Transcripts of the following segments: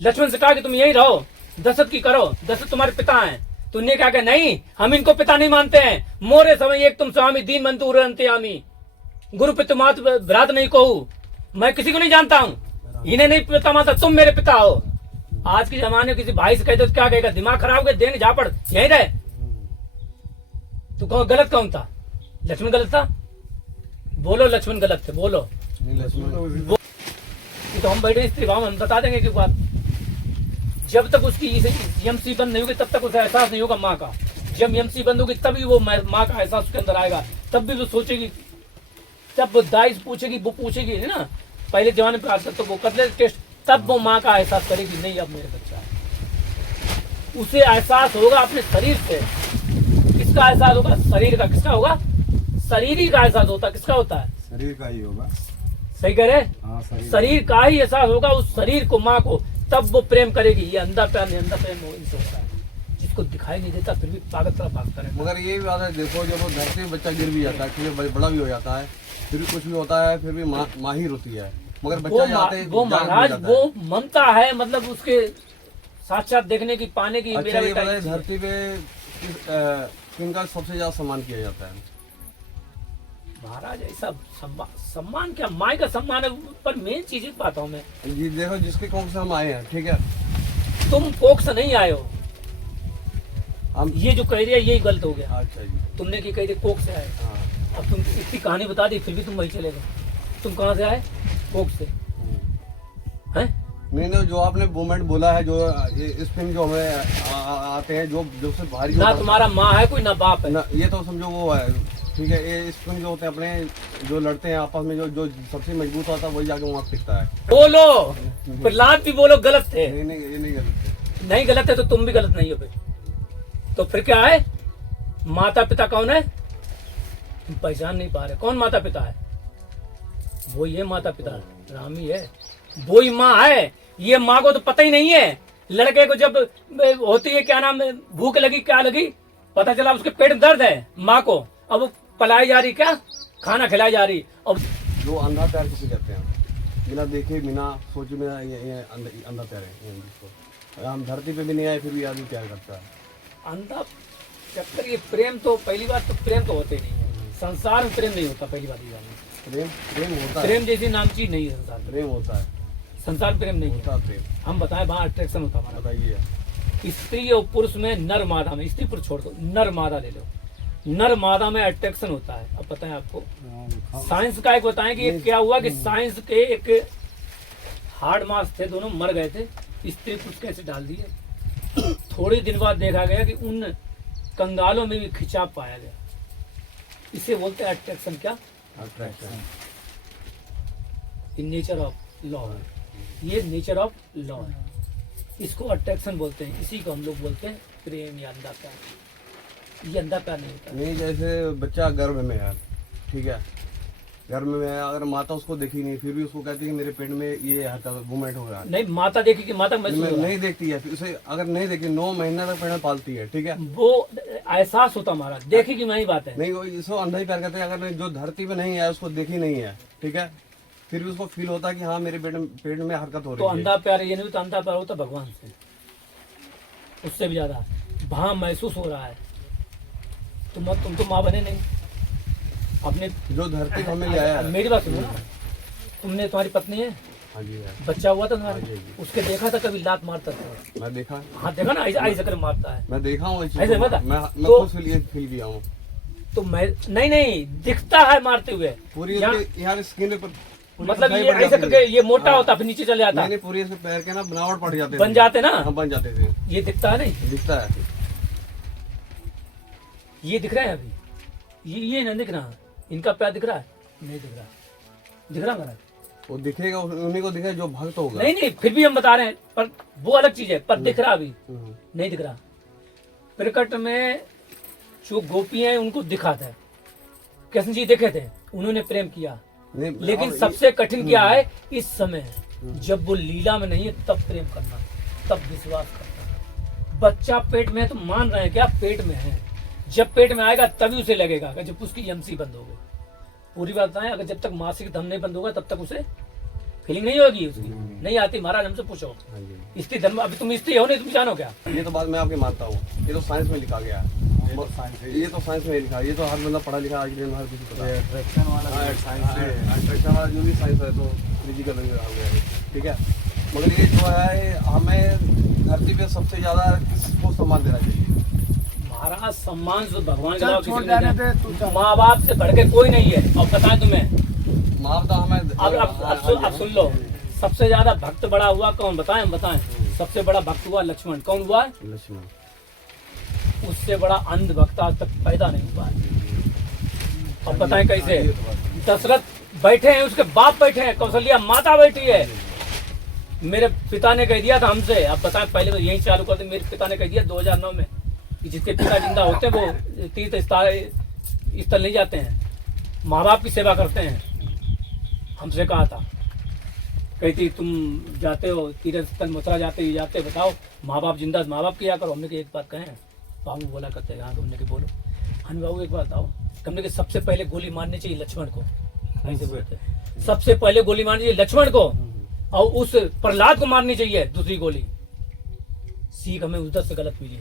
लक्ष्मण से कहा कि तुम यही रहो, दशरथ की करो, दशरथ तुम्हारे पिता हैं। तो उन्हें कहा कि नहीं, हम इनको पिता नहीं मानते हैं। मोरे समय एक तुम स्वामी, दीन बंधु अंत्यामी, गुरु पितु मात भ्रात नहीं कहूं, मैं किसी को नहीं जानता हूं, इन्हें नहीं पिता मानता, तुम मेरे पिता हो। आज के जमाने में किसी भाई से कह दो तो क्या कहेगा, दिमाग खराब हो गया, देंगे झापड़, यहीं रहे। तो कहो गलत कौन था? लक्ष्मण गलत था? बोलो लक्ष्मण गलत थे, बोलो। तो हम बैठे स्त्री भाव, हम बता देंगे कि बात। जब तक उसकी यमसी बंद नहीं होगी तब तक उसे एहसास नहीं होगा माँ का। जब यमसी बंद होगी तभी वो माँ का एहसास उसके अंदर आएगा। तब भी वो सोचेगी, तब वो दाई पूछेगी, वो पूछेगी है ना, पहले जमाने पे आता तो वो कर ले टेस्ट, तब वो माँ का एहसास करेगी नहीं अब मेरे बच्चा है। उसे एहसास होगा अपने शरीर से। किसका एहसास होगा? शरीर का। किसका होगा? शरीर ही का एहसास होता है। किसका होता है? शरीर का ही होगा। सही कह रहे? हाँ, शरीर का ही एहसास होगा उस शरीर को, माँ को, तब वो प्रेम करेगी। ये अंधा प्यार नहीं, अंधा प्रेम इनसे होता है, जिसको दिखाई नहीं देता फिर भी पागल तरह भागता है। मगर ये भी बात है, देखो जब वो धरती में बच्चा गिर भी जाता है, ठीक है, बड़ा भी हो जाता है, फिर भी कुछ भी होता है, फिर भी माँ ही रोती है। मगर बच्चा जाते वो महाराज वो ममता है, मतलब उसके साक्षात देखने की, पाने की। अच्छा, मेरा ये बेटा बताइए धरती पे किनका सबसे ज्यादा सम्मान किया जाता है? महाराज ऐसा सम्मान क्या, माँ का सम्मान है। पर मेन चीज एक बात हूँ मैं, जी देखो, जिसके कोख से हम आए हैं, ठीक है, तुम कोख से नहीं आए हो। हम ये जो कह रही है यही गलत हो गया। अच्छा जी, तुमने की कह रही कोख से आए, हाँ, अब तुम इतनी कहानी बता दी फिर भी तुम वही चले गए। तुम कहाँ से आए? कोख से हैं? नहीं, जो आपने मूवमेंट बोला है, जो इस फिल्म जो हमें आते हैं, जो से भारी ना तुम्हारा माँ है कोई, ना बाप है ना, ये तो समझो वो है, ठीक है। ये इस फिल्म जो होते हैं अपने, जो लड़ते हैं आपस में, जो सबसे मजबूत होता है वही जाके वहाँ टिकता है। बोलो, प्रहलाद भी बोलो गलत थे। नहीं, ये नहीं गलत है। नहीं गलत है तो तुम भी गलत नहीं हो फिर। तो फिर क्या है? माता पिता कौन है? तुम पहचान नहीं पा रहे कौन माता पिता है? वो ये माता पिता राम ही है, वो ही माँ है। ये माँ को तो पता ही नहीं है। लड़के को जब होती है क्या नाम, भूख लगी, क्या लगी, पता चला उसके पेट में दर्द है, माँ को, अब वो पलाई जा रही, क्या खाना खिलाई जा रही। अब जो अंधा प्यार किसे कहते हैं? बिना देखे बिना सोचे बिना, ये अंधा प्यार है जिसको। हम धरती पे भी नहीं आए फिर भी आदमी प्यार करता है। अंधा चक्कर, ये प्रेम तो पहली बात तो प्रेम तो होते नहीं है संसार में। प्रेम नहीं होता, पहली बात ये प्रेम होता है। प्रेम जैसी नाम चीज नहीं है संसार में। प्रेम होता है, संसार में प्रेम नहीं होता है। है प्रेम। हम बताएं वहाँ अट्रैक्शन होता हमारा। बताइए। स्त्री और पुरुष में, नर मादा में, स्त्री पुरुष छोड़ दो, नर मादा ले लो, नर मादा में अट्रैक्शन होता है। अब बताएं आपको साइंस का एक बताएं कि ये क्या हुआ कि साइंस के एक हार्ड मास थे, दोनों मर गए थे, स्त्री पुरुष कैसे डाल दिए। थोड़े दिन बाद देखा गया कि उन कंगालों में भी खिंचाव पाया गया। इसे बोलते हैं अट्रैक्शन। क्या? अट्रैक्शन। नेचर ऑफ लॉ है, ये नेचर ऑफ लॉ है, इसको अट्रैक्शन बोलते हैं। इसी को हम लोग बोलते हैं प्रेम या अंधा प्यार। ये अंधा प्यार नहीं होता। नहीं, जैसे बच्चा गर्भ में है, ठीक है, गर्भ में है, अगर माता उसको देखी नहीं फिर भी उसको कहती है कि मेरे पेट में ये मूवमेंट हो रहा है। नहीं, माता देखी कि माता नहीं देखती है, फिर उसे अगर नहीं देखी 9 महीने तक पेट में पालती है, ठीक है, वो एहसास होता हमारा, देखी कि वही बात है। नहीं, वो इसको अंधा ही प्यार करते हैं। अगर जो धरती पे नहीं है, उसको देखी नहीं है, ठीक है, फिर भी उसको फील होता है कि हाँ मेरे पेट में हरकत हो रही तो है। अंधा प्यार ये नहीं, तो अंधा प्यार होता भगवान से, उससे भी ज्यादा वहां महसूस हो रहा है। तुम तो माँ बने नहीं अपने, जो धरती को हमें ले आया है। मेरी बात सुनो ना, तुमने, तुम्हारी पत्नी है, हाँ जी है, बच्चा हुआ था हाँ तुम्हारे, जी। उसके देखा था कभी लात मारता था? मैं देखा, हाँ देखा ना, ऐसे कर मारता है। मैं देखा हूँ ऐसे बता। मैं तो- खुद फील किया हूँ। तो मैं नहीं दिखता है मारते हुए, पूरी यहाँ स्किन पर मतलब ये ऐसे करके ये मोटा होता फिर नीचे चले जाता, नहीं, पूरी इसके पैर के ना बनावट पड़ जाते बन जाते ना, हाँ, बन जाते थे। ये दिखता है नहीं, दिखता है। ये दिख रहा है अभी, ये नहीं दिख रहा, इनका प्यार दिख रहा है? नहीं दिख रहा, दिख रहा महाराज? वो दिखेगा, उन्हीं को दिखेगा जो भक्त होगा। नहीं फिर भी हम बता रहे हैं, पर वो अलग चीज है, पर दिख रहा अभी हम्म। नहीं दिख रहा। प्रकट में जो गोपी हैं उनको दिखा था, कृष्ण जी देखे थे, उन्होंने प्रेम किया, नहीं, लेकिन और सबसे कठिन क्या है इस समय, जब वो लीला में नहीं है तब प्रेम करना, तब विश्वास करना। बच्चा पेट में है तो मान रहे हैं क्या पेट में है, जब पेट में आएगा तभी उसे लगेगा, जब उसकी यमसी बंद हो गई। पूरी बात है, अगर जब तक मासिक धर्म नहीं बंद होगा तब तक उसे फीलिंग नहीं होगी उसकी, नहीं आती महाराज, हमसे पूछो। हाँ जी। स्त्री धर्म, अभी तुम स्त्री हो नहीं, तुम जानो क्या? ये तो बात मैं आपकी मानता हूँ, ये तो साइंस में लिखा गया है, ये तो साइंस में लिखा है, ये तो हर बंदा पढ़ा लिखा आज के दिन हर किसी को पता है। अट्रैक्शन वाला अट्रैक्शन वाला जो भी साइंस है तो फिजिकल हो गया है, ठीक है। मगर ये जो है हमें धरती पे सबसे ज्यादा किसको सम्मान देना चाहिए? महाराज सम्मान तो भगवान के चल, अलावा छोड़ किसी को नहीं जाने देना। दे, तू चल। माँ बाप से बढ़ के कोई नहीं है। और बताएं तुम्हें, माँ तो हमें अब सुन लो, सबसे ज्यादा भक्त बड़ा हुआ कौन? बताएं, हम बताएं। सबसे बड़ा भक्त हुआ लक्ष्मण। कौन हुआ? लक्ष्मण। उससे बड़ा अंध भक्त आज तक पैदा नहीं हुआ है। अब बताएं कैसे? दशरथ बैठे हैं, उसके बाप बैठे हैं, कौशल्या माता बैठी है। मेरे पिता ने कह दिया था हमसे, अब बताएं, पहले तो यही चालू कर दे। मेरे पिता ने कह दिया 2009 में कि जिसके पिता जिंदा होते हैं वो तीर्थ स्थल नहीं जाते हैं, माँ बाप की सेवा करते हैं। हमसे कहा था, कहती तुम जाते हो तीर्थ स्थल, मथुरा जाते बताओ, माँ बाप जिंदा, माँ बाप किया करो। हमने की एक बात कहें, बाबू बोला करते हैं, हाँ हमने की बोलो। हन बाबू एक बात बताओ, हमने की सबसे पहले गोली मारनी चाहिए लक्ष्मण को। ऐसे बोलते हैं, सबसे पहले गोली मारनी चाहिए लक्ष्मण को, और उस प्रहलाद को मारनी चाहिए दूसरी गोली। सीख हमें उधर से गलत मिली।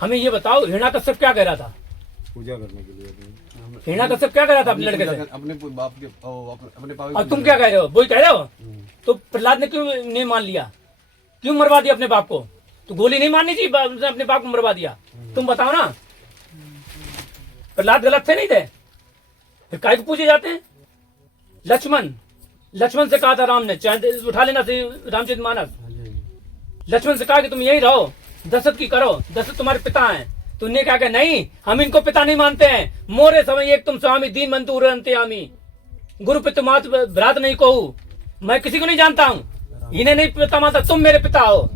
हमें ये बताओ, हिरण्याकश्यप क्या कह रहा था? पूजा करने के लिए हिरण्याकश्यप क्या कह रहा था अपने लड़के से? अपने बाप के अपने पापा और तुम क्या कह रहे हो? वही कह रहे हो। तो प्रहलाद ने क्यों नहीं मान लिया? क्यों मरवा दिया अपने बाप को? तो गोली नहीं मारनी चाहिए, उसने अपने बाप को मरवा दिया। तुम बताओ ना, प्रहलाद गलत थे नहीं थे? फिर काहे को पूछे जाते हैं? लक्ष्मण से कहा था राम ने, चाहे उठा लेना रामचरितमानस। लक्ष्मण से कहा कि तुम यही रहो, दशरथ की करो, दशरथ तुम्हारे पिता हैं। तुमने क्या कहा? नहीं, हम इनको पिता नहीं मानते हैं। मोरे समय एक तुम स्वामी, दीन बंधु अंत्यामी, गुरु पितु मात भ्रात नहीं कहूं। मैं किसी को नहीं जानता हूं, इन्हें नहीं पिता मानता, तुम मेरे पिता हो।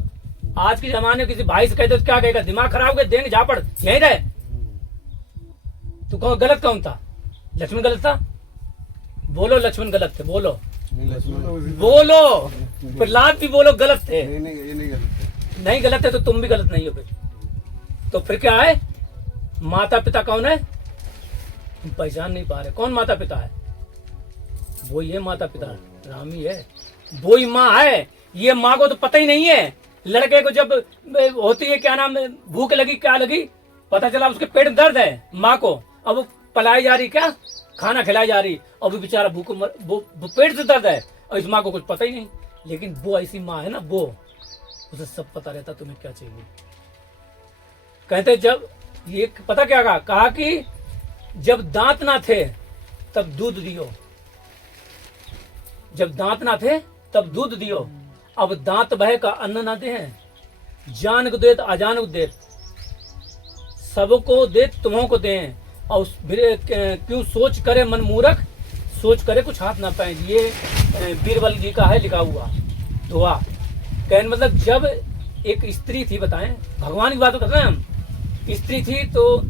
आज के जमाने में किसी भाई से कहते तो क्या कहेगा? दिमाग खराब हो गया, देंगे झापड़, यहीं रहे। तो गलत कौन था? लक्ष्मण गलत था? बोलो लक्ष्मण गलत थे, बोलो बोलो। प्रहलाद भी बोलो गलत थे। नहीं ये नहीं गलत। नहीं गलत है तो तुम भी गलत नहीं हो। तो फिर क्या है? माता पिता कौन है? तुम पहचान नहीं पा रहे कौन माता पिता है? वो ये माता पिता राम ही है, वो ही माँ है। ये माँ को तो पता ही नहीं है। लड़के को जब होती है क्या नाम, भूख लगी, क्या लगी, पता चला उसके पेट में दर्द है माँ को, अब वो पलाई जा रही, क्या खाना खिलाई जा रही, और वो बेचारा भूख वो पेट से दर्द है, और इस माँ को कुछ पता ही नहीं। लेकिन वो ऐसी माँ है ना, वो उसे सब पता रहता तुम्हें क्या चाहिए। कहते जब ये पता क्या कहा कि जब दांत ना थे तब दूध दियो, जब दांत ना थे तब दूध दियो, अब दांत बहे का अन्न ना दे, जान को देत अजान को देत, सबको दे तुम्हों को दे, और क्यों सोच करे मन मूर्ख, सोच करे कुछ हाथ ना पाए। ये बीरबल जी का है लिखा हुआ दुआ। कहने मतलब जब एक स्त्री थी, बताएं भगवान की बात करते हैं हम, स्त्री थी तो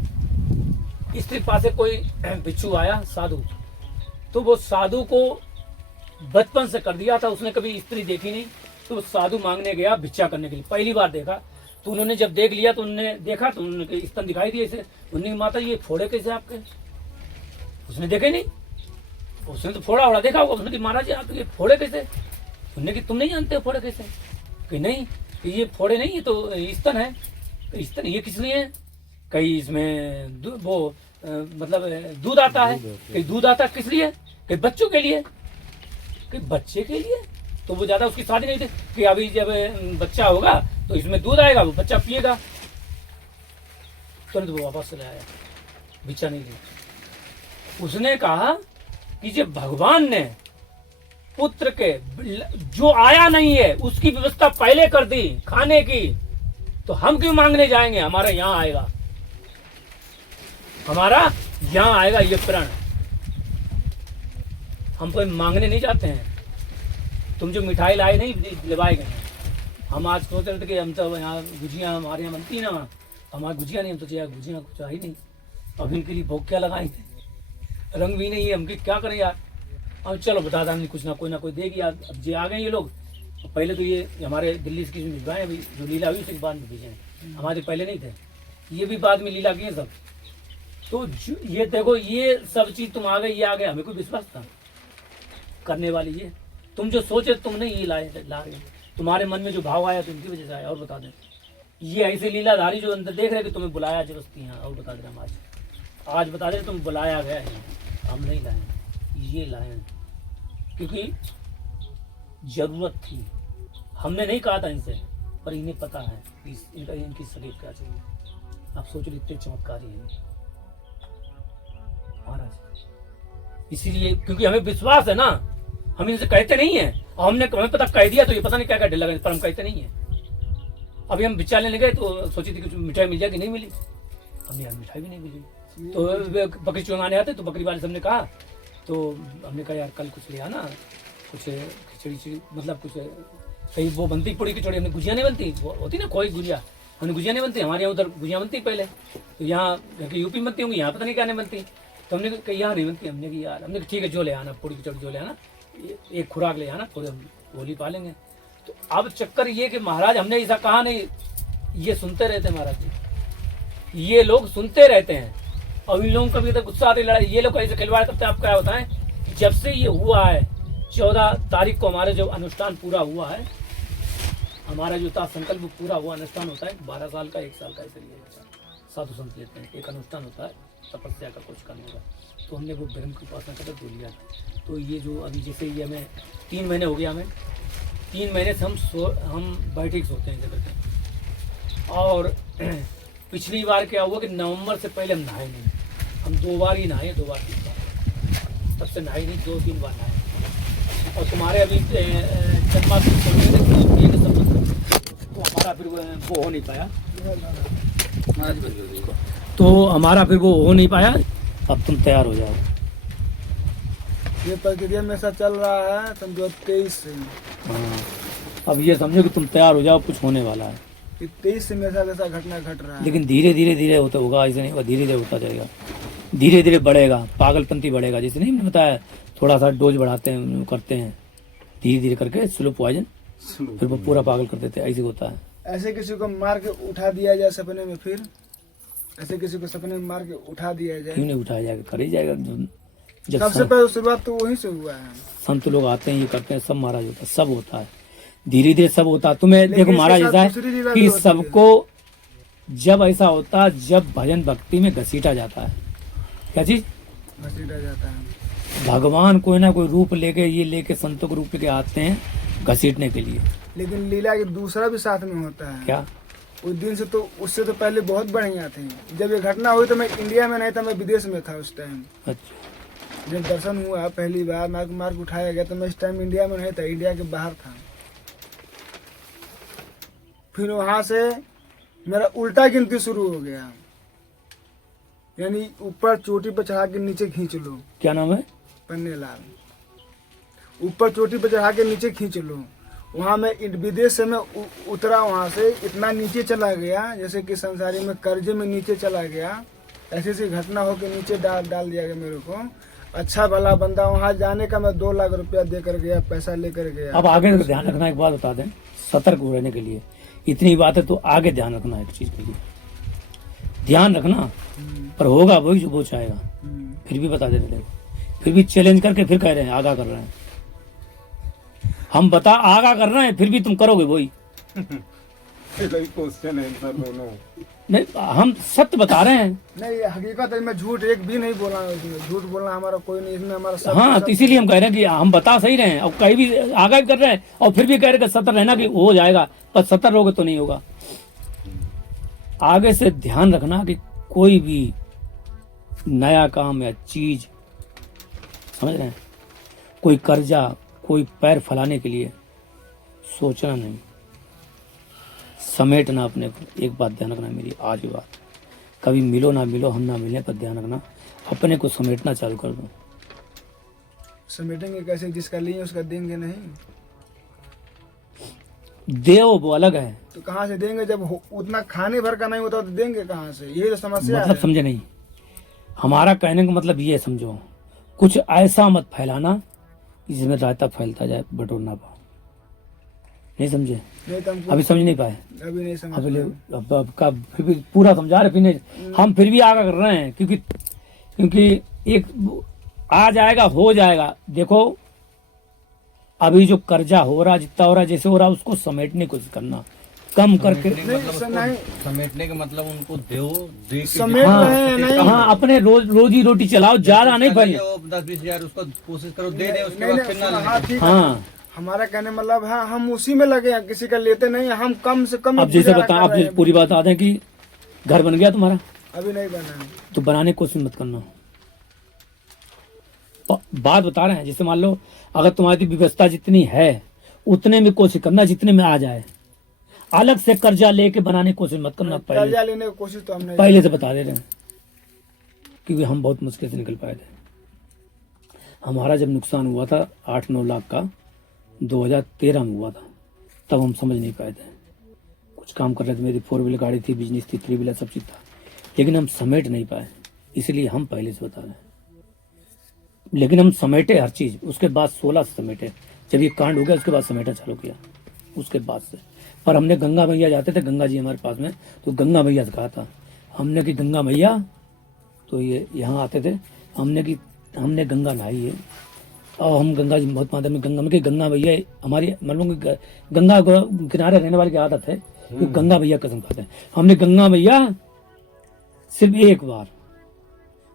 स्त्री पास कोई बिच्छू आया साधु, तो वो साधु को बचपन से कर दिया था, उसने कभी स्त्री देखी नहीं, तो साधु मांगने गया भिक्षा करने के लिए, पहली बार देखा। तो उन्होंने जब देख लिया तो उन्होंने देखा तो उन्होंने स्तन दिखाई दिए इसे। उन्होंने माता ये फोड़े कैसे आपके? उसने देखे नहीं, उसने तो फोड़ा ओड़ा देखा होगा। उसने कि महाराज आप ये फोड़े कैसे? उन्होंने कि तुम नहीं जानते हो फोड़े कैसे? कि नहीं, कि ये फोड़े नहीं, ये तो स्तन है। तो स्तन ये किस लिए है? कहीं इसमें वो मतलब दूध आता है। कहीं दूध आता किस लिए? कहीं बच्चों के लिए, कि बच्चे के लिए। तो वो ज्यादा उसकी शादी नहीं थी कि अभी जब बच्चा होगा तो इसमें दूध आएगा, वो बच्चा पिएगा। तुरंत वो वापस चला आया, भिक्षा नहीं दी। उसने कहा कि जब भगवान ने पुत्र के जो आया नहीं है उसकी व्यवस्था पहले कर दी खाने की, तो हम क्यों मांगने जाएंगे? हमारा यहाँ आएगा, हमारा यहाँ आएगा ये प्रण। हम कोई मांगने नहीं जाते हैं। तुम जो मिठाई लाए नहीं लिवाए गए। हम आज सोच रहे थे कि हम तो यहाँ गुजिया हमारे यहाँ बनती है ना, हमारी गुजिया नहीं, हम तो चाहिए गुजिया कुछ आई नहीं, अब इनके लिए भोग क्या लगाए थे, रंग भी नहीं है, हम क्या करें यार। अब चलो बता देंगे कुछ ना कोई देगी यार। अब जे आ गए ये लोग, पहले तो ये हमारे दिल्ली से भिजवाए अभी जो लीला हुई उसके बाद में भेजे, हमारे पहले नहीं थे, ये भी बाद में लीला किए सब। तो ये देखो ये सब चीज तुम आ गए, ये आ गए, हमें कोई विश्वास था करने वाली ये। तुम जो सोचे तुम नहीं ये ला रहे हो, तुम्हारे मन में जो भाव आया तो इनकी वजह से आया। और बता दें ये ऐसे लीलाधारी जो अंदर देख रहे कि तुम्हें बुलाया जबरदस्ती यहाँ, और बता दें हम आज बता दें तुम बुलाया गया है, हम नहीं लाए, ये लाए हैं क्योंकि जरूरत थी। हमने नहीं कहा था इनसे, पर इन्हें पता है इनकी सलीब क्या चाहिए। आप सोच लो इतने चमत्कारी हैं महाराज। इसीलिए क्योंकि हमें विश्वास है ना, हम इनसे कहते नहीं है, और हमें पता कह दिया तो ये पता नहीं क्या क्या ढिल लगा, पर हम कहते नहीं है। अभी हम बिचार लेने गए तो सोची थी कि मिठाई मिल जाएगी, नहीं मिली, हमने यार मिठाई भी नहीं मिली। तो बकरी चुंगाने आते तो बकरी वाले से हमने कहा, तो हमने कहा यार कल कुछ ले आना, कुछ खिचड़ी मतलब कुछ कहीं वो बनती पूड़ी की, हमने गुजिया नहीं बनती, वो होती ना कोई गुजिया, हमने गुजिया नहीं बनती, हमारे यहाँ उधर गुजिया बनती पहले, तो यहाँ यूपी में बनती होंगी, यहाँ पता नहीं क्या नहीं बनती, तो हमने कहा यहाँ नहीं बनती। हमने कहा यार, हमने कहा ठीक है जो ले आना, पूड़ी की जो ले आना, एक खुराक ले आना, थोड़े हम होली पालेंगे। तो अब चक्कर ये कि महाराज हमने ऐसा कहा नहीं, ये सुनते रहते हैं महाराज जी, ये लोग सुनते रहते हैं, और इन लोगों का भी गुस्सा आती लड़ाई, ये लोग ऐसे खिलवाड़ करते हैं। आप क्या बताएं, जब से ये हुआ है 14 तारीख को हमारे जो अनुष्ठान पूरा हुआ है, हमारा जो था संकल्प पूरा हुआ अनुष्ठान होता है 12 साल का, 1 साल का ऐसे लिए होता है, साधु संत लेते हैं, एक अनुष्ठान होता है तपस्या का कुछ करने का, तो हमने वो ब्रह्म की उपासना कर दो लिया। तो ये जो अभी जैसे ये हमें 3 महीने हो गया, हमें 3 महीने से हम बैठे सोते हैं जगह पे। और पिछली बार क्या हुआ कि नवंबर से पहले हम नहाए नहीं, हम 2 बार ही नहाए, 2 बार 3 बार, तब से नहाए नहीं, 2-3 बार नहाए। और तुम्हारे अभी जन्माष्टमी तो हमारा फिर वो हो नहीं पाया, तो हमारा फिर वो हो नहीं पाया। अब तुम तैयार हो जाओ, ये प्रक्रिया में ऐसा चल रहा है समझो 23 से। हाँ, अब ये समझो कि तुम तैयार हो जाओ, कुछ होने वाला है। 23 से मेरे साथ ऐसा घटना घट रहा है, लेकिन धीरे धीरे होता होगा, ऐसे नहीं होगा, धीरे धीरे होता जाएगा, धीरे धीरे बढ़ेगा, पागलपंती बढ़ेगा। जैसे नहीं मैंने बताया, थोड़ा सा डोज बढ़ाते हैं, करते हैं धीरे धीरे करके, स्लो पॉइजन, फिर वो पूरा पागल कर देते हैं, ऐसे होता है। ऐसे किसी को मार के उठा दिया जाए सपने में, फिर ऐसे किसी को सपने में मार के उठा दिया जाए, क्यों नहीं उठाया जाएगा, कर ही जाएगा। जब सबसे पहले शुरुआत तो वहीं से हुआ है। संत लोग आते हैं, ये करते हैं, सब महाराज होता है, सब होता है, धीरे धीरे सब होता है। तुम्हें देखो महाराज ऐसा है कि सबको जब ऐसा होता है, जब भजन भक्ति में घसीटा जाता है, क्या चीज घसीटा जाता है, भगवान कोई ना कोई रूप लेके, ये लेके संतों को रूप लेके आते हैं घसीटने के लिए। लेकिन लीला के दूसरा भी साथ में होता है। क्या? उस दिन से तो उससे तो पहले बहुत बढ़िया थे। जब ये घटना हुई तो मैं इंडिया में नहीं था, मैं विदेश में था उस टाइम। अच्छा, जब दर्शन हुआ पहली बार, मार्ग उठाया गया, तो मैं इस टाइम इंडिया में नहीं था, इंडिया के बाहर था। फिर वहां से मेरा उल्टा गिनती शुरू हो गया, यानी ऊपर चोटी पर चढ़ा के नीचे खींच लो। क्या नाम है? पन्ने लाल। ऊपर चोटी पर चढ़ा के नीचे खींच लो। वहाँ मैं विदेश से मैं उतरा, वहाँ से इतना नीचे चला गया जैसे कि संसारी में कर्जे में नीचे चला गया। ऐसी ऐसी घटना हो के नीचे डाल दिया गया मेरे को। अच्छा भला बंदा, वहाँ जाने का मैं 2 लाख रुपया दे कर गया, पैसा लेकर गया। अब आगे ध्यान रखना, एक बात बता दें, सतर्क रहने के लिए इतनी बात है, तो आगे ध्यान रखना एक चीज के लिए ध्यान रखना, पर होगा वही जो वो चाहेगा। फिर भी बता दे रहे, फिर भी चैलेंज करके फिर कह रहे हैं आगा कर रहे हैं, हम बता आगा कर रहे हैं, फिर भी तुम करोगे वही। क्वेश्चन आंसर दोनों। नहीं, हम सत्य बता रहे हैं। नहीं, हकीकत है, मैं झूठ एक भी नहीं बोला हूं इसमें। झूठ बोलना हमारा कोई नहीं, इसमें हमारा सब। हाँ, तो इसीलिए हम कह रहे हैं कि हम बता सही रहे हैं, और कहीं भी आगा भी कर रहे हैं, और फिर भी कह रहे हैं सतर्क रहना कि हो जाएगा, पर सतर्क रहोगे तो नहीं होगा। आगे से ध्यान रखना कि कोई भी नया काम या चीज, समझ रहे हैं, कोई कर्जा, कोई पैर फैलाने के लिए सोचना नहीं, समेटना अपने को। एक बात ध्यान रखना मेरी, आज की बात, कभी मिलो ना मिलो, हम ना मिले, पर ध्यान रखना अपने को समेटना चालू कर दो। समेटेंगे कैसे? जिसका लिए उसका देंगे नहीं, देव वो अलग है। तो कहाँ से देंगे? जब उतना खाने भर का नहीं होता तो देंगे कहाँ से? यही तो समस्या मतलब है। समझे नहीं, हमारा कहने का मतलब ये समझो, कुछ ऐसा मत फैलाना जिसमें रायता फैलता जाए, बटोर ना पाओ। नहीं समझे? नहीं तो हमको अभी समझ नहीं पाए, अभी नहीं समझ अभी पाए। अब का फिर भी पूरा समझा रहे, फिर नहीं, हम फिर भी आगा कर रहे हैं, क्योंकि एक आ जाएगा, हो जाएगा। देखो अभी जो कर्जा हो रहा जितना हो रहा जैसे हो रहा उसको समेटने की कोशिश करना, कम करके। नहीं सर, नहीं समेटने का मतलब उनको दे के समेट हाँ, रहे हैं, नहीं हाँ अपने रोजी रोटी चलाओ, ज्यादा नहीं पहले। 10-20 हजार उसको कोशिश करो दे दे, उसके नहीं बाद फिर ना नहीं, लेने। हाँ ठीक है। हाँ हमारा कहने मतलब है हम उसी में लगे हैं, किसी का लेते नहीं हैं, हम कम से कम अब जैसे गुजारा बता, कर आप रहे जैसे हैं। पूरी बात बता दें कि घर बन गया तुम्हारा, अभी नहीं बना है। तो बनाने की कोशिश मत करना। बात बता रहे हैं, जैसे मान लो अगर तुम्हारी व्यवस्था जितनी है उतने में कोशिश करना जितने में आ जाए, अलग से कर्जा लेके बनाने की कोशिश मत करना। पहले कर्जा लेने की कोशिश तो हमने पहले से बता दे रहे हैं, क्योंकि हम बहुत मुश्किल से निकल पाए थे। हमारा जब नुकसान हुआ था 8-9 लाख का 2013 में हुआ था, तब हम समझ नहीं पाए थे। कुछ काम कर रहे थे, मेरी 4 व्हीलर गाड़ी थी, बिजनेस थी, 3 व्हीलर सब चीज़ था, लेकिन हम समेट नहीं पाए, इसलिए हम पहले से बता रहे हैं। लेकिन हम समेटे हर चीज़, उसके बाद 16 से समेटे। जब ये कांड हो गया उसके बाद समेटा चालू किया, उसके बाद से। पर हमने गंगा मैया जाते थे, गंगा जी हमारे पास में, तो गंगा मैया से कहा था हमने कि गंगा मैया, तो ये यहाँ आते थे, हमने गंगा नहाई है और हम गंगा जी बहुत मानते हैं, गंगा मैया हमारी, मतलब गंगा किनारे रहने वाले की आदत है कि गंगा मैया कसम खाते हैं। हमने गंगा मैया सिर्फ एक बार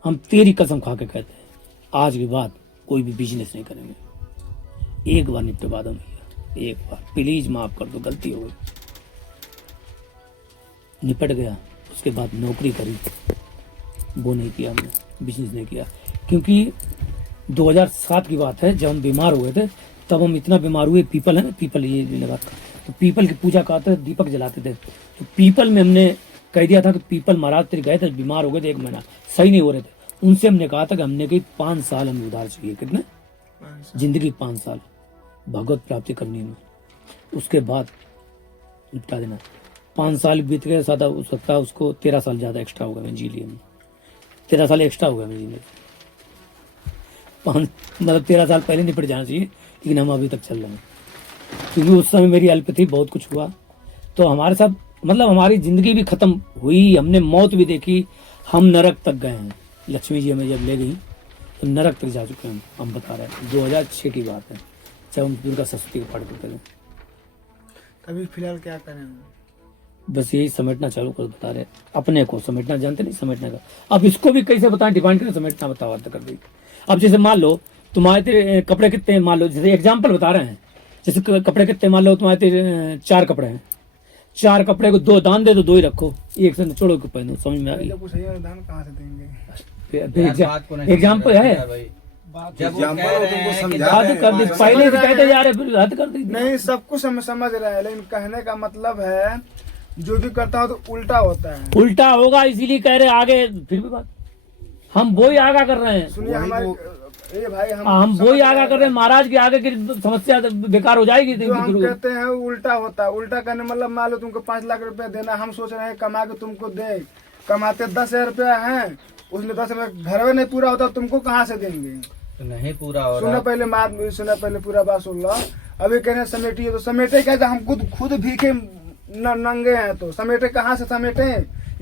हम तेरी कसम खा के कहते हैं, आज के बाद कोई भी बिजनेस नहीं करेंगे, एक बार निपटवा दो भैया, एक बार प्लीज माफ कर दो, गलती हो गई। निपट गया, उसके बाद नौकरी करी, वो नहीं किया हमने, बिजनेस नहीं किया। क्योंकि 2007 की बात है, जब हम बीमार हुए थे, तब हम इतना बीमार हुए, पीपल है ना, पीपल ये लगा था, तो पीपल की पूजा करते थे, दीपक जलाते थे, तो पीपल में हमने कह दिया था कि पीपल महाराज तेरे गए थे, बीमार हो गए थे 1 महीना, सही नहीं हो रहे थे, उनसे हमने कहा था कि हमने कही 5 साल हमें उधार चाहिए, कितने जिंदगी 5 साल भगवत प्राप्ति करनी में, उसके बाद निपटा देना। 5 साल बीत गए, सादा हो सकता है उसको 13 साल ज्यादा एक्स्ट्रा होगा, मैं जी लिया, 13 साल एक्स्ट्रा होगा मैं जीने, 5 मतलब 13 साल पहले निपट जाना चाहिए, लेकिन हम अभी तक चल रहे हैं, क्योंकि उस समय मेरी हेल्प थी, बहुत कुछ हुआ, तो हमारे साथ मतलब हमारी जिंदगी भी खत्म हुई, हमने मौत भी देखी, हम नरक तक गए हैं। लक्ष्मी जी हमें जब ले गई तो नरक तक जा चुके हैं हम बता रहे हैं। 2006 की बात है, जब हम दुर्गा सरस्वती का पाठ करते थे। अभी फिलहाल क्या करें? बस यही समेटना चालू कर, बता रहे अपने को समेटना जानते नहीं, समेटने का। अब इसको भी कैसे बताएं, डिफाइन करें, समेटना बताओ कर दी। अब जैसे मान लो तुम्हारे कपड़े कितने, मान लो जैसे एग्जाम्पल बता रहे हैं, जैसे कपड़े कितने, मान लो तुम्हारे 4 कपड़े हैं, 4 कपड़े को 2 दान दे दो, 2 ही रखो, एक से छोड़ो के पहनो, समझ में आ गई? दान कहाँ से देंगे? एग्जाम्पल है, जब वो एग्जाम्पल कह रहे तुमको हैं कि समझा हद कर दी, पहले से कहते जा रहे फिर हद कर दी। नहीं, सब कुछ हम समझ रहे हैं, लेकिन कहने का मतलब है जो भी करता हूँ तो उल्टा होता है। उल्टा होगा, इसीलिए कह रहे आगे, फिर भी बात हम वो ही आगा कर रहे हैं, सुनिए वही हमारे, तो- ये भाई हम वो ही आगा कर रहे हैं, महाराज के आगे की समस्या बेकार हो जाएगी। जो हम कहते हैं वो उल्टा होता है। उल्टा करने मतलब मान लो तुमको 5 लाख रुपया देना, हम सोच रहे हैं कमा के तुमको दे, कमाते 10,000 रुपया है, उसमें 10 रुपया घर में नहीं पूरा होता, तुमको कहाँ से देंगे? नहीं पूरा हो सुना रहा। पहले पूरा बात सुन लो। अभी कहने समेटिए, तो समेटे क्या? हम खुद भीखे नंगे हैं, तो समेटे कहाँ से समेटे?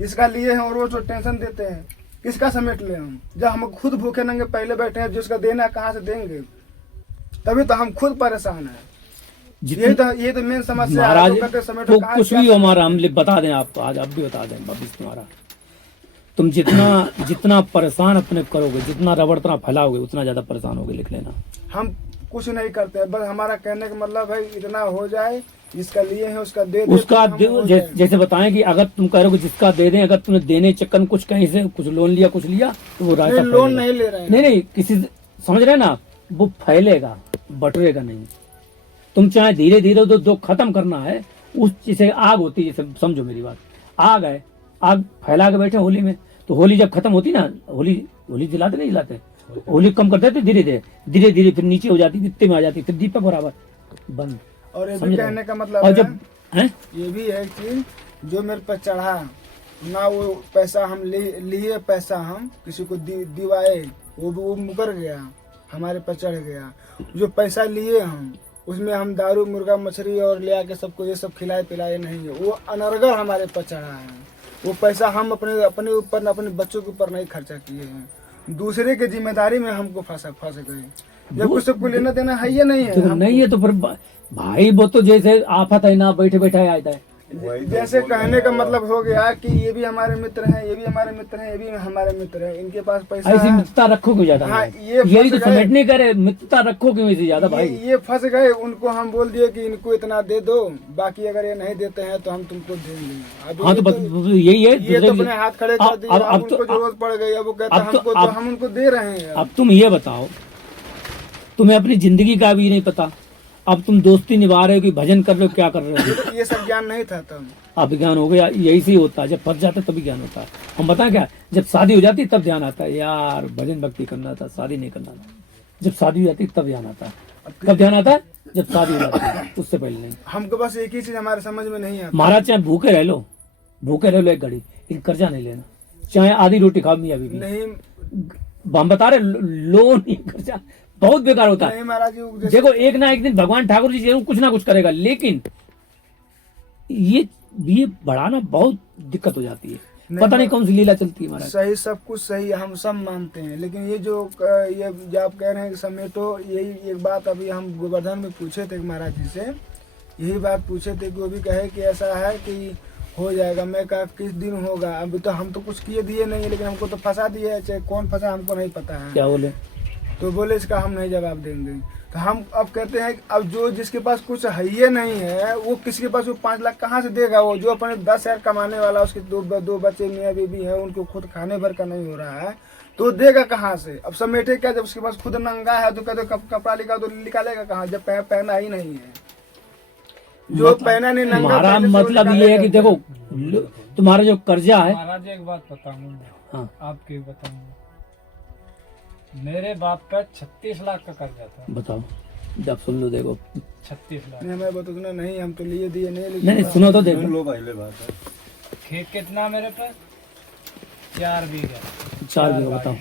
इसका लिए हैं और रोज टेंशन देते हैं, किसका समेट ले हम? जब हम खुद भूखे नंगे पहले बैठे हैं, जिसका देना है कहाँ से देंगे? तभी तो हम खुद परेशान हैं। ये तो मेन समस्या है। महाराज लोग कहते हैं समेटो तो कहाँ, कुछ क्या भी हो समेटो? हमारा, हम बता दें आपको, आज आप भी बता दें वापिस तुम्हारा, तुम जितना परेशान अपने करोगे, जितना रबड़ तना फैलाओगे, उतना ज्यादा परेशान होगे, लिख लेना। हम कुछ नहीं करते, बस हमारा कहने का मतलब है इतना हो जाए, जिसका लिए है उसका दे दे, उसका तो हम हो जाए। जैसे बताएं कि अगर तुम कह रहे हो कि जिसका दे दें, अगर तुमने देने चक्कर में कुछ कहीं से कुछ लोन लिया, कुछ लिया, तो वो रायता नहीं, लोन फैलेगा। नहीं ले रहे हैं। नहीं किसी से, समझ रहे हैं ना, वो फैलेगा, बटरेगा नहीं। तुम चाहे धीरे धीरे दो खत्म करना है, उस जैसे आग होती है, जैसे समझो मेरी बात, आग है, आग फैला के बैठे होली में, तो होली जब खत्म होती ना, होली जलाते नहीं जलाते, होली कम करते थे, धीरे धीरे फिर नीचे हो जाती, दित्ते में आ जाती, फिर दीपक बराबर बंद। और ये समझ भी रहे कहने हो? का मतलब और है, जब हैं ये भी है कि जो मेरे पर चढ़ा ना, वो पैसा हम लिए पैसा हम किसी को दिवाए, वो मुकर गया, हमारे पर चढ़ गया। जो पैसा लिए हम, उसमें हम दारू, मुर्गा, मछली और ले आके सबको ये सब खिलाए पिलाए नहीं है, वो अनर्गल हमारे पर चढ़ा है। वो पैसा हम अपने ऊपर, अपने बच्चों के ऊपर नहीं खर्चा किए हैं, दूसरे के जिम्मेदारी में हमको फंस गए। जब कुछ सबको लेना देना है ये नहीं तो है नहीं है तो फिर भाई वो तो जैसे आफत है ना बैठे बैठे आता है। जैसे कहने का मतलब हो गया कि ये भी हमारे मित्र हैं, ये भी हमारे मित्र हैं, ये भी हमारे मित्र हैं, इनके पास पैसा ऐसी है। मित्रता रखो क्यों ज्यादा? हाँ, यही तो समेटने करे, मित्रता रखो क्यों ऐसे ज्यादा भाई? ये फंस गए, उनको हम बोल दिए कि इनको इतना दे दो, बाकी अगर ये नहीं देते हैं तो हम तुमको देंगे। अभी हाँ तो यही है, ये तो अपने हाथ खड़े कर दिए, अब तो उनको जरूरत पड़ गई, अब वो कहते हैं हमको तो हम उनको दे रहे हैं। अब तुम ये बताओ, तुम्हें अपनी जिंदगी का भी नहीं पता, अब तुम दोस्ती निभा रहे हो कि भजन कर रहे हो, क्या कर रहे हो? ये सब ज्ञान नहीं था तब। अब ज्ञान हो गया, यही से होता है, जब फंस जाते तभी ज्ञान होता है। हम बताएं क्या, जब शादी हो जाती तब ध्यान आता है, यार भजन भक्ति करना था, शादी नहीं करना था। जब शादी हो जाती तब ध्यान आता है। कब ध्यान आता है? जब शादी हो जाती है, उससे पहले नहीं। हमको बस एक ही चीज हमारे समझ में नहीं आता। महाराज चाहे भूखे रह लो एक घड़ी, लेकिन कर्जा नहीं लेना। चाहे आधी रोटी खाओ मियाँ बीवी, नहीं हम बता रहे, लो नहीं, कर्जा बहुत बेकार होता है। नहीं महाराज जी, जैसे देखो एक ना एक दिन भगवान ठाकुर जी जरूर कुछ ना कुछ करेगा, लेकिन ये बढ़ाना बहुत दिक्कत हो जाती है। पता नहीं कौन सी लीला चलती है महाराज। सही, सब कुछ सही हम सब मानते हैं, लेकिन ये जो आप कह रहे हैं कि समेटो, यही एक बात अभी हम गोवर्धन में पूछे थे महाराज जी से, यही बात पूछे थे कि वो भी कहे कि ऐसा है कि हो जाएगा। मैं कहा किस दिन होगा, अभी तो हम तो कुछ किए दिए नहीं, लेकिन हमको तो फंसा दिए, चाहे कौन फंसा हमको नहीं पता है। क्या बोले? तो बोले इसका हम नहीं जवाब देंगे। तो हम अब कहते हैं कि अब जो जिसके पास कुछ है ही नहीं है, वो किसी के पास वो 5 लाख कहाँ से देगा? वो जो अपने 10,000 कमाने वाला, उसके दो बच्चे मियाँ बीबी है, उनको खुद खाने भर का नहीं हो रहा है, तो देगा कहाँ से? अब समेटे क्या? जब उसके पास खुद नंगा है तो कहते कपड़ा लिखा तो निकालेगा कहाँ, जब पहना ही नहीं है। जो पहना नहीं नंगा, हमारा मतलब ये है कि देखो तुम्हारा जो कर्जा है। महाराज एक बात बताऊंगा, हाँ आपके बताऊंगा, मेरे बाप का 36 लाख का कर्जा था। बताओ, जब सुन लो, देखो 36 लाख। नहीं मैं बता दूं नहीं, हम तो लिए दिए नहीं, नहीं लेकिन सुनो तो देखो। लो पहले बात है। खेत कितना मेरे पास? 4 बीघा। 4 बीघा बताओ,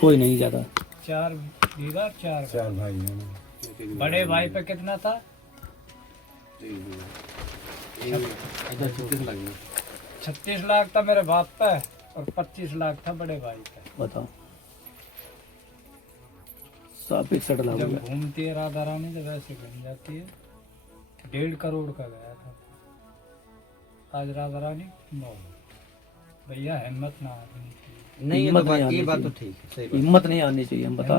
कोई नहीं ज्यादा। 4 बीघा 4 भाई हैं। बड़े भाई पे कितना था? 36 लाख था मेरे बाप पे और 25 लाख था बड़े भाई पे। बताओ, सब 61 लाख हो जब गया। घूमती है राधा रानी तो वैसे घूम जाती है। 1.5 करोड़ का गया था। आज राधा रानी 9। भैया हिम्मत ना आनी चाहिए। नहीं, हिम्मत नहीं ये आनी बात तो चाहिए। ठीक है, सही बात। हिम्मत नहीं आनी चाहिए, हम बता